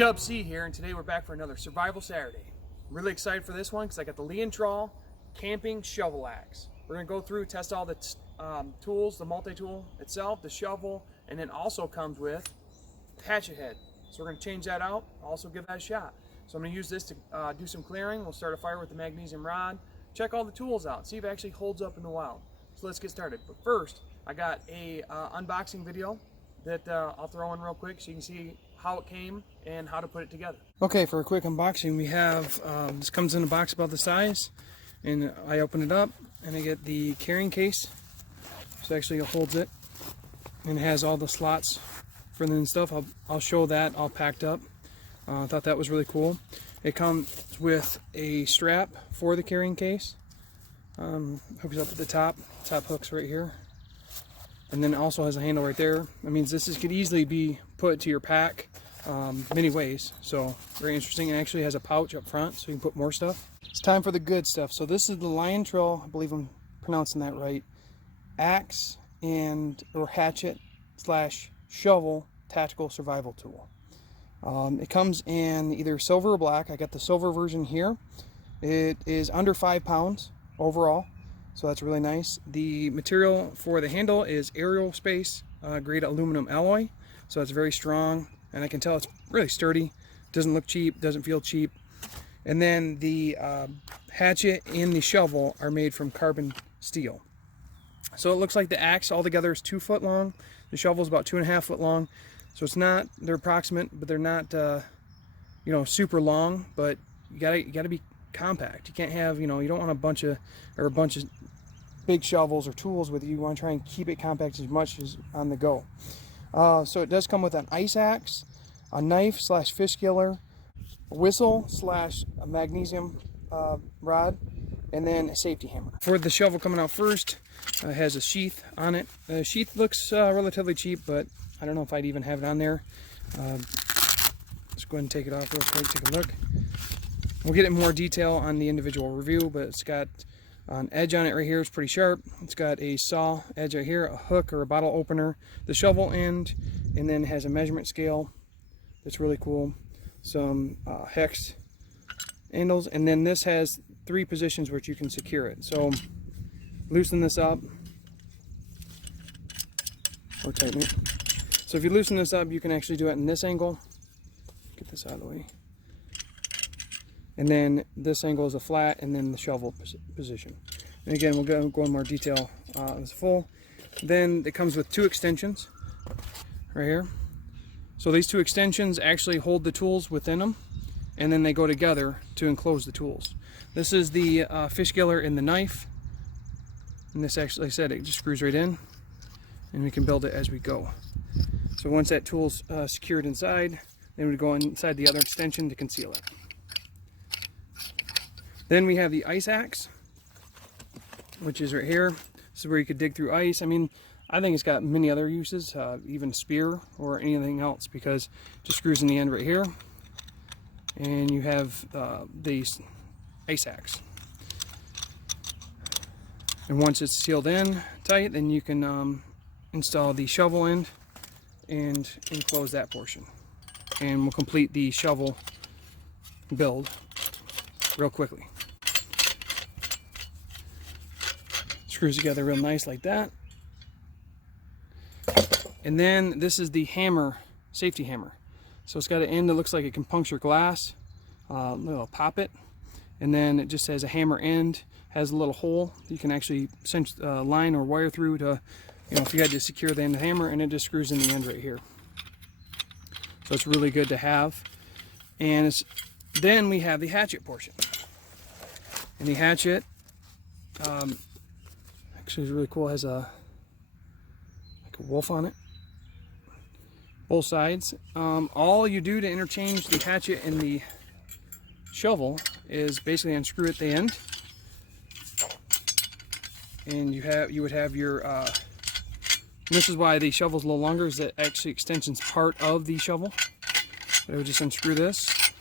Dub C here, and today we're back for another Survival Saturday. I'm really excited for this one because I got the LIANTRAL camping shovel axe. We're going to go through, test all the tools, the multi-tool itself, the shovel, and then also comes with hatchet head. So we're going to change that out, also give that a shot. So I'm going to use this to do some clearing. We'll start a fire with the magnesium rod, check all the tools out, see if it actually holds up in the wild. So let's get started. But first, I got a unboxing video that I'll throw in real quick so you can see how it came and how to put it together. Okay, for a quick unboxing, we have this comes in a box about the size, and I open it up and I get the carrying case. So actually it holds it and it has all the slots for the stuff. I'll show that all packed up. I thought that was really cool. It comes with a strap for the carrying case. Hooks up at the top hooks right here. And then it also has a handle right there. That means this could easily be put to your pack many ways. So very interesting. It actually has a pouch up front so you can put more stuff. It's time for the good stuff. So this is the LIANTRAL, I believe I'm pronouncing that right, axe or hatchet / shovel tactical survival tool. It comes in either silver or black. I got the silver version here. It is under 5 pounds overall. So that's really nice. The material for the handle is aerospace grade aluminum alloy. So it's very strong, and I can tell it's really sturdy. Doesn't look cheap, doesn't feel cheap. And then the hatchet and the shovel are made from carbon steel. So it looks like the axe altogether is 2 foot long. The shovel is about 2.5 foot long. So it's not, they're approximate, but they're not, you know, super long. But you gotta be compact. You can't have, you know, you don't want a bunch of big shovels or tools with you. You want to try and keep it compact as much as on the go. So it does come with an ice axe, a knife / fish skiller, a whistle / a magnesium rod, and then a safety hammer. For the shovel coming out first, it has a sheath on it. The sheath looks relatively cheap, but I don't know if I'd even have it on there. Let's go ahead and take it off real quick, take a look. We'll get in more detail on the individual review, but it's got an edge on it right here. It's pretty sharp. It's got a saw edge right here, a hook or a bottle opener, the shovel end, and then has a measurement scale that's really cool. Some hex handles, and then this has 3 positions which you can secure it. So loosen this up or tighten it. So if you loosen this up, you can actually do it in this angle. Get this out of the way. And then this angle is a flat, and then the shovel position. And again, we'll go in more detail as full. Then it comes with 2 extensions right here. So these 2 extensions actually hold the tools within them, and then they go together to enclose the tools. This is the fish skiller and the knife. And this actually, like I said, it just screws right in, and we can build it as we go. So once that tool's secured inside, then we go inside the other extension to conceal it. Then we have the ice axe, which is right here. This is where you could dig through ice. I mean, I think it's got many other uses, even a spear or anything else, because it just screws in the end right here. And you have the ice axe. And once it's sealed in tight, then you can install the shovel end and enclose that portion. And we'll complete the shovel build real quickly. Screws together real nice like that. And then this is the hammer, safety hammer. So it's got an end that looks like it can puncture glass. Little pop it, and then it just has a hammer end, has a little hole you can actually cinch line or wire through to, you know, if you had to secure the end of the hammer, and it just screws in the end right here. So it's really good to have. And then we have the hatchet portion. And the hatchet actually is really cool. It has like a wolf on it. Both sides. All you do to interchange the hatchet and the shovel is basically unscrew at the end, and you would have your this is why the shovel's a little longer, is that actually extension's part of the shovel. But I would just unscrew this,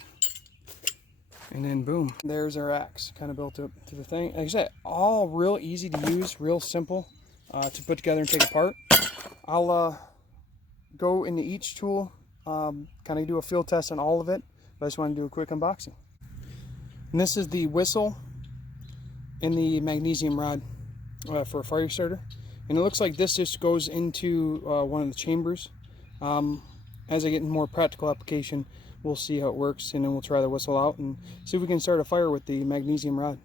and then boom, there's our axe kind of built up to the thing. Like I said, all real easy to use, real simple to put together and take apart. I'll go into each tool kind of do a field test on all of it, but I just want to do a quick unboxing. And this is the whistle and the magnesium rod for a fire starter. And it looks like this just goes into one of the chambers. As I get more practical application, we'll see how it works, and then we'll try the whistle out and see if we can start a fire with the magnesium rod.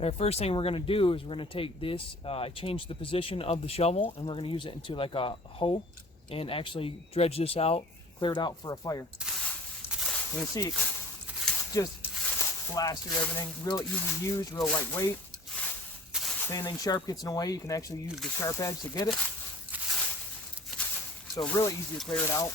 Our first thing we're going to do is we're going to take this, I changed the position of the shovel, and we're going to use it into like a hoe and actually dredge this out, clear it out for a fire. You can see it just blasts through everything, real easy to use, real lightweight. If anything sharp gets in the way, you can actually use the sharp edge to get it. So really easy to clear it out.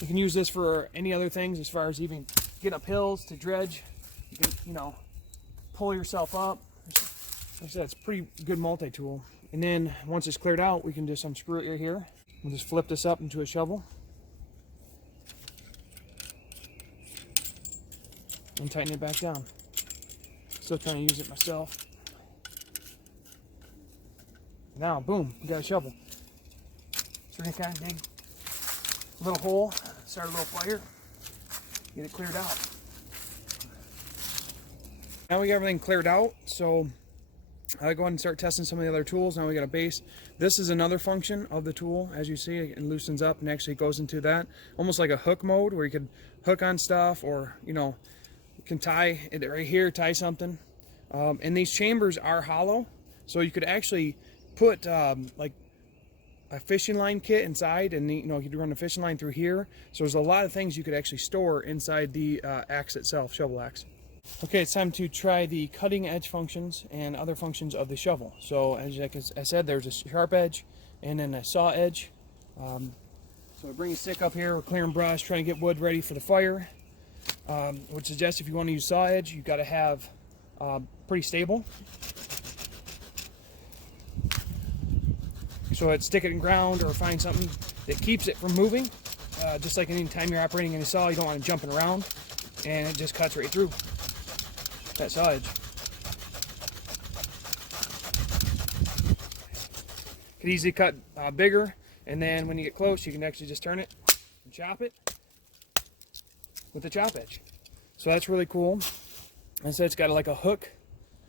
You can use this for any other things as far as even get up hills to dredge. You can, you know, pull yourself up. Like I said, it's a pretty good multi-tool. And then once it's cleared out, we can just unscrew it right here. We'll just flip this up into a shovel and tighten it back down. Still trying to use it myself. Now, boom, we got a shovel. So we're gonna kind of dig a little hole, start a little fire, get it cleared out. Now we got everything cleared out, so I'll go ahead and start testing some of the other tools. Now we got a base. This is another function of the tool. As you see, it loosens up and actually goes into that, almost like a hook mode where you could hook on stuff, or, you know, you can tie it right here, tie something. And these chambers are hollow, so you could actually put like a fishing line kit inside, and you know, you could run a fishing line through here. So there's a lot of things you could actually store inside the axe itself, shovel axe. Okay, it's time to try the cutting edge functions and other functions of the shovel. So as I said, there's a sharp edge and then a saw edge. So I bring a stick up here, we're clearing brush, trying to get wood ready for the fire. Would suggest if you want to use saw edge, you've got to have pretty stable. So I'd stick it in ground or find something that keeps it from moving. Just like any time you're operating in a saw, you don't want it jumping around, and it just cuts right through that saw edge. Could easily cut bigger, and then when you get close, you can actually just turn it and chop it with the chop edge. So that's really cool. And so it's got like a hook.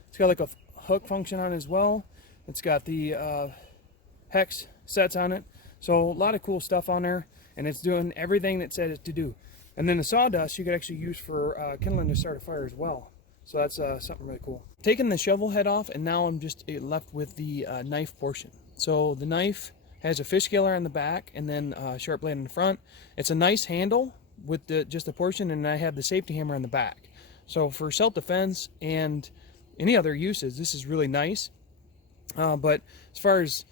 It's got like a hook function on it as well. It's got the hex sets on it. So a lot of cool stuff on there, and it's doing everything that it said it to do. And then the sawdust you could actually use for kindling to start a fire as well. So that's something really cool. Taking the shovel head off, and now I'm just left with the knife portion. So the knife has a fish scaler on the back and then a sharp blade in the front. It's a nice handle with just the portion, and I have the safety hammer on the back. So for self-defense and any other uses, this is really nice. But as far as,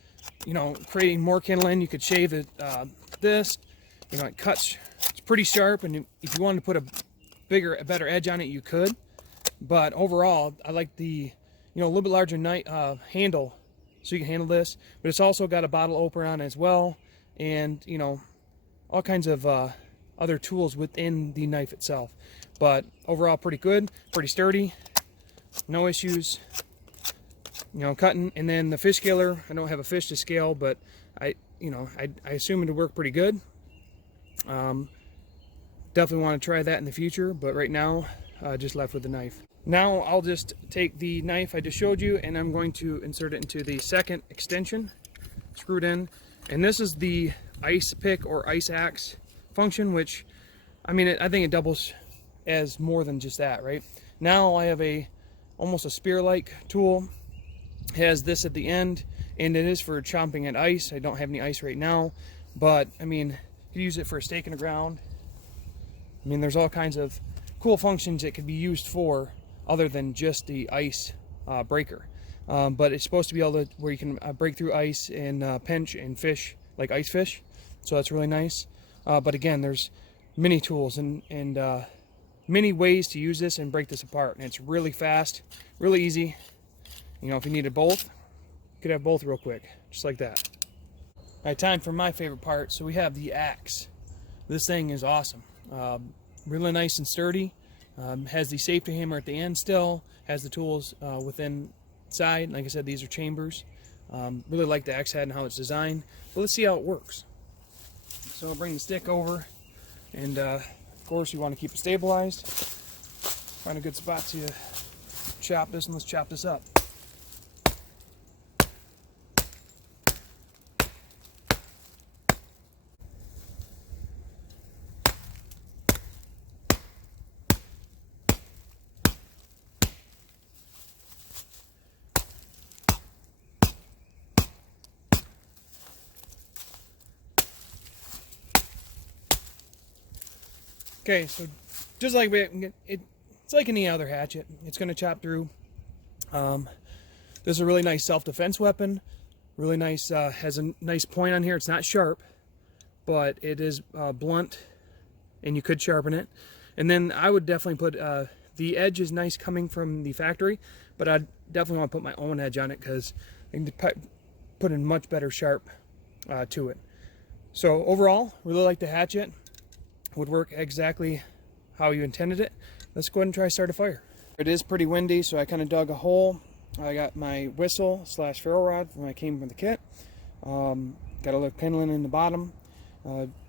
you know, creating more kindling, you could shave it, this, you know, it cuts, it's pretty sharp, and if you wanted to put a better edge on it, you could. But overall, I like the, you know, a little bit larger handle, so you can handle this. But it's also got a bottle opener on it as well, and, you know, all kinds of other tools within the knife itself. But overall, pretty good, pretty sturdy, no issues, you know, cutting. And then the fish scaler, I don't have a fish to scale, but I assume it'll work pretty good. Definitely want to try that in the future, but right now, just left with the knife. Now I'll just take the knife I just showed you, and I'm going to insert it into the second extension, screwed in. And this is the ice pick or ice axe function, which, I mean, I think it doubles as more than just that, right? Now I have almost a spear-like tool. It has this at the end, and it is for chomping at ice. I don't have any ice right now, but I mean, you can use it for a stake in the ground. I mean, there's all kinds of cool functions it could be used for other than just the ice breaker. But it's supposed to be able to, where you can break through ice and pinch and fish like ice fish. So that's really nice. But again, there's many tools and many ways to use this and break this apart. And it's really fast, really easy. You know, if you needed both, you could have both real quick, just like that. All right, time for my favorite part. So we have the axe. This thing is awesome. Really nice and sturdy. Has the safety hammer at the end still, has the tools within side. Like I said, these are chambers. Really like the axe head and how it's designed. But let's see how it works. So I'll bring the stick over, and of course you want to keep it stabilized. Find a good spot to chop this, and let's chop this up. Okay, so just like it's like any other hatchet, it's going to chop through. This is a really nice self-defense weapon. Really nice, has a nice point on here. It's not sharp, but it is blunt, and you could sharpen it. And then I would definitely put, the edge is nice coming from the factory, but I definitely want to put my own edge on it because I can put a much better sharp to it. So overall, really like the hatchet. Would work exactly how you intended it. Let's go ahead and try to start a fire. It is pretty windy, so I kind of dug a hole. I got my whistle / ferro rod when I came from the kit. Got a little kindling in the bottom.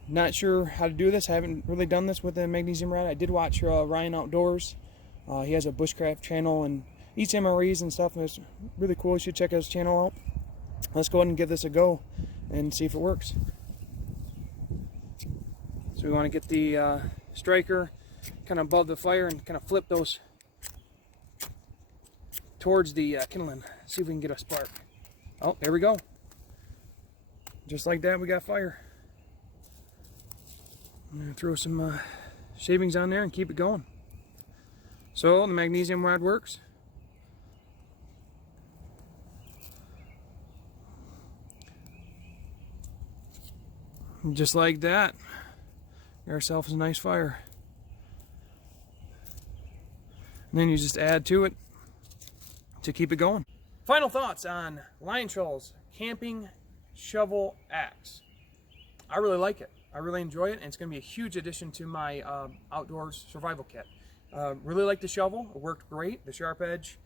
Not sure how to do this. I haven't really done this with the magnesium rod. I did watch Ryan Outdoors. He has a bushcraft channel and eats MREs and stuff, and it's really cool. You should check his channel out. Let's go ahead and give this a go and see if it works. So we want to get the striker kind of above the fire and kind of flip those towards the kindling. See if we can get a spark. Oh, there we go. Just like that, we got fire. I'm going to throw some shavings on there and keep it going. So the magnesium rod works. Just like that. Get ourselves a nice fire. And then you just add to it to keep it going. Final thoughts on LIANTRAL's camping shovel axe. I really like it. I really enjoy it, and it's going to be a huge addition to my outdoors survival kit. Really like the shovel. It worked great. The sharp edge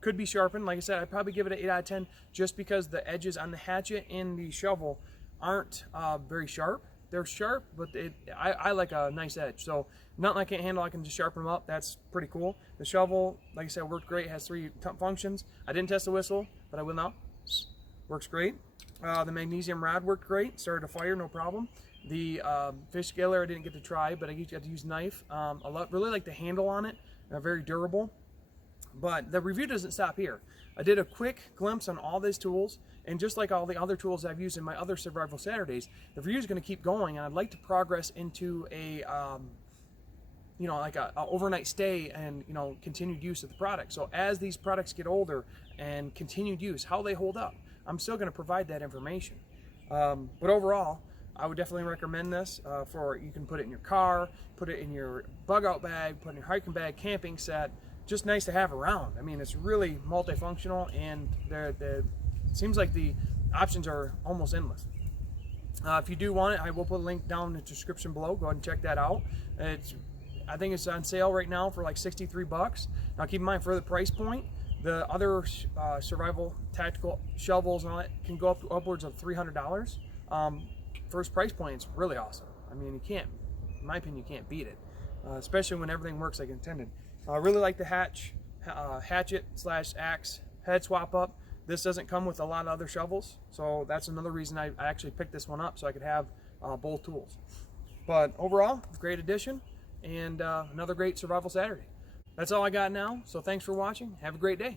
could be sharpened. Like I said, I'd probably give it an 8 out of 10 just because the edges on the hatchet and the shovel aren't very sharp. They're sharp, but I like a nice edge. So nothing I can't handle, I can just sharpen them up. That's pretty cool. The shovel, like I said, worked great. It has 3 functions. I didn't test the whistle, but I will now. Works great. The magnesium rod worked great. Started a fire, no problem. The fish scaler I didn't get to try, but I got to use knife. Really like the handle on it. Very durable. But the review doesn't stop here. I did a quick glimpse on all these tools, and just like all the other tools I've used in my other Survival Saturdays, the review is going to keep going, and I'd like to progress into a, like a overnight stay and, continued use of the product. So as these products get older and continued use, how they hold up, I'm still going to provide that information. But overall, I would definitely recommend this you can put it in your car, put it in your bug out bag, put it in your hiking bag, camping set. Just nice to have around. I mean, it's really multifunctional, and it seems like the options are almost endless. If you do want it, I will put a link down in the description below. Go ahead and check that out. I think it's on sale right now for like 63 bucks. Now keep in mind, for the price point, the other survival tactical shovels and all that can go up to upwards of $300. First price point, it's really awesome. I mean, in my opinion, you can't beat it, especially when everything works like intended. I really like the hatchet / axe head swap up. This doesn't come with a lot of other shovels, so that's another reason I actually picked this one up, so I could have both tools. But overall, great addition, and another great Survival Saturday. That's all I got now, so thanks for watching. Have a great day.